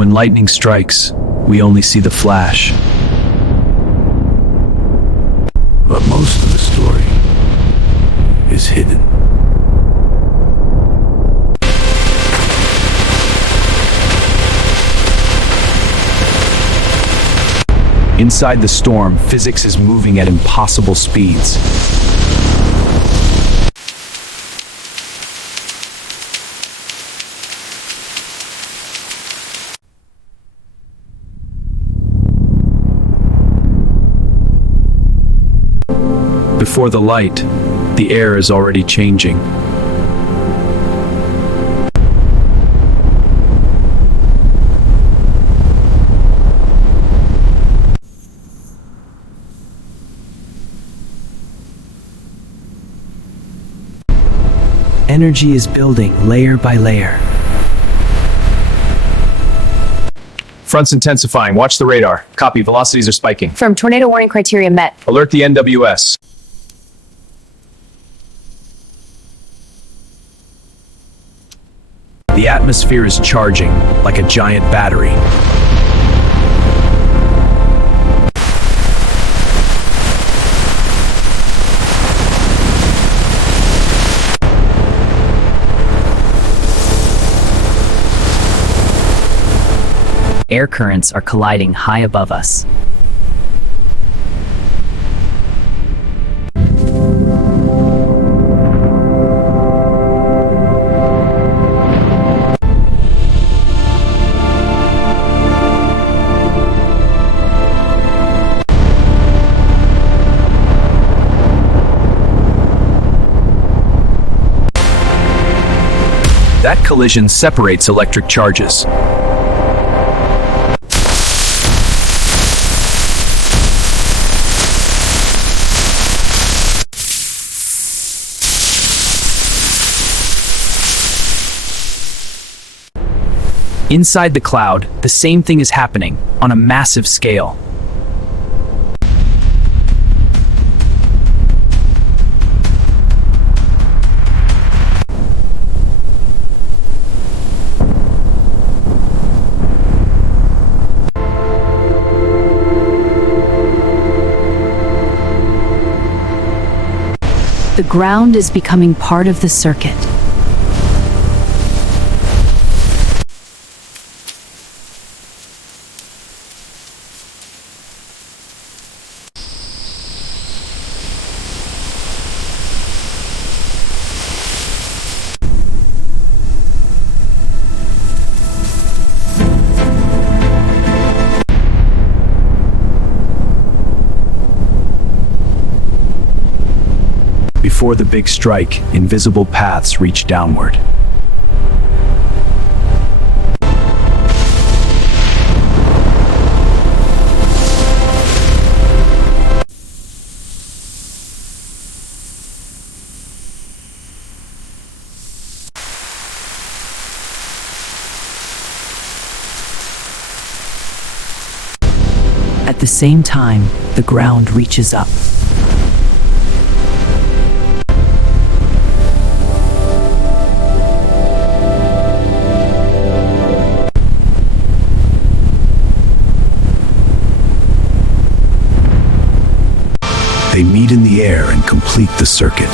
When lightning strikes, we only see the flash. But most of the story is hidden. Inside the storm, physics is moving at impossible speeds. Before the light, the air is already changing. Energy is building layer by layer. Fronts intensifying. Watch the radar. Copy. Velocities are spiking. Firm. Tornado warning criteria met. Alert the NWS. The atmosphere is charging like a giant battery. Air currents are colliding high above us. That collision separates electric charges. Inside the cloud, the same thing is happening on a massive scale. The ground is becoming part of the circuit. Before the big strike, invisible paths reach downward. At the same time, the ground reaches up. They meet in the air and complete the circuit.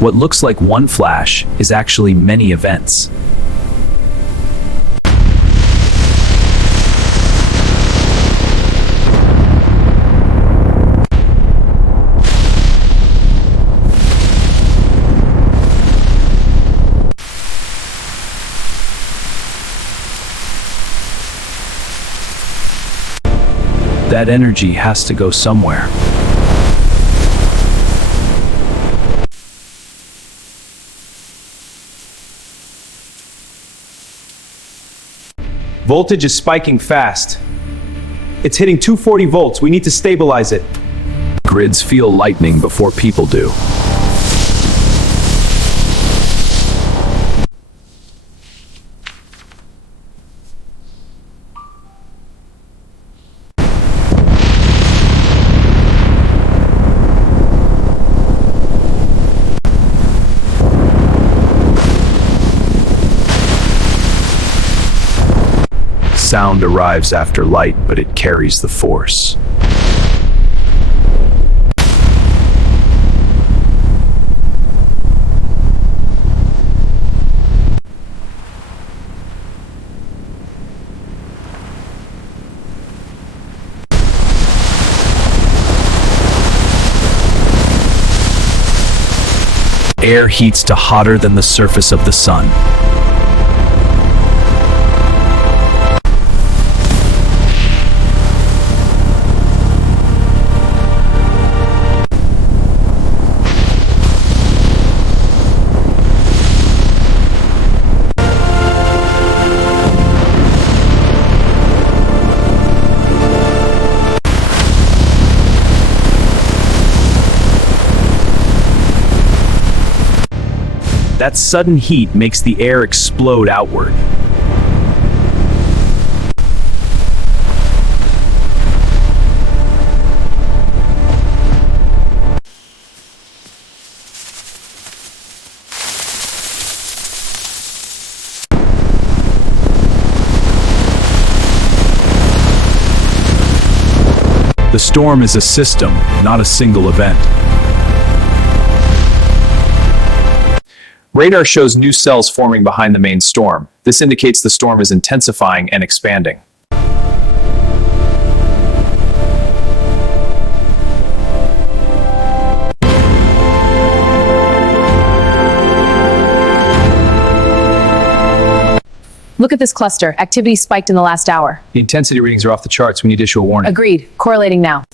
What looks like one flash is actually many events. That energy has to go somewhere. Voltage is spiking fast. It's hitting 240 volts. We need to stabilize it. Grids feel lightning before people do. Sound arrives after light, but it carries the force. Air heats to hotter than the surface of the sun. That sudden heat makes the air explode outward. The storm is a system, not a single event. Radar shows new cells forming behind the main storm. This indicates the storm is intensifying and expanding. Look at this cluster. Activity spiked in the last hour. The intensity readings are off the charts. We need to issue a warning. Agreed. Correlating now.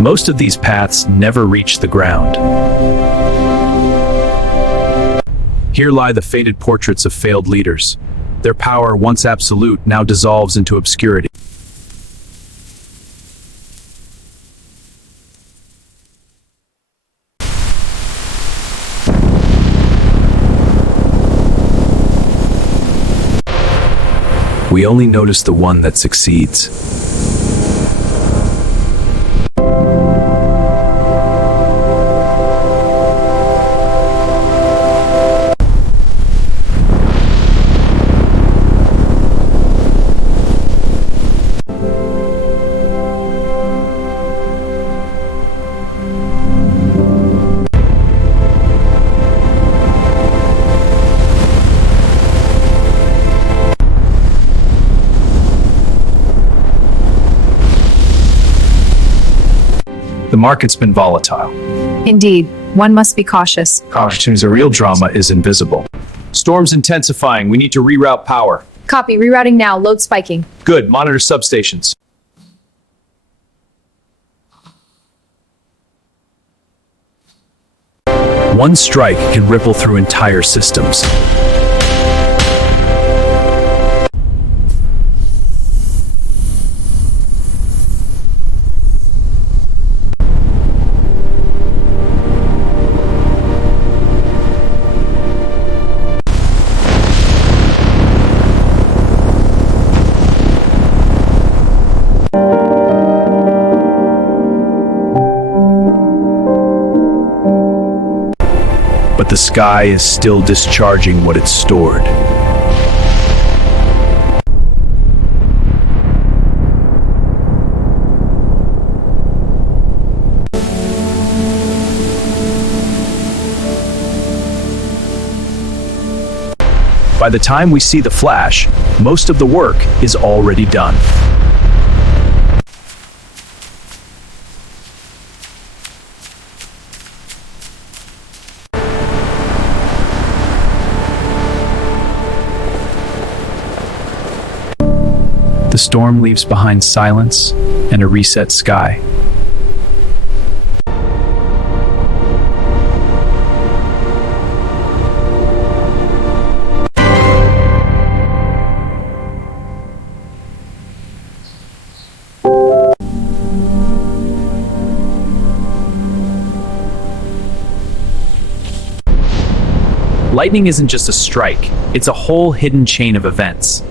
Most of these paths never reach the ground. Here lie the faded portraits of failed leaders. Their power, once absolute, now dissolves into obscurity. We only notice the one that succeeds. The market's been volatile. Indeed. One must be cautious. Caution is a real drama is invisible. Storm's intensifying. We need to reroute power. Copy. Rerouting now. Load spiking. Good. Monitor substations. One strike can ripple through entire systems. But the sky is still discharging what it stored. By the time we see the flash, most of the work is already done. The storm leaves behind silence and a reset sky. Lightning isn't just a strike, it's a whole hidden chain of events.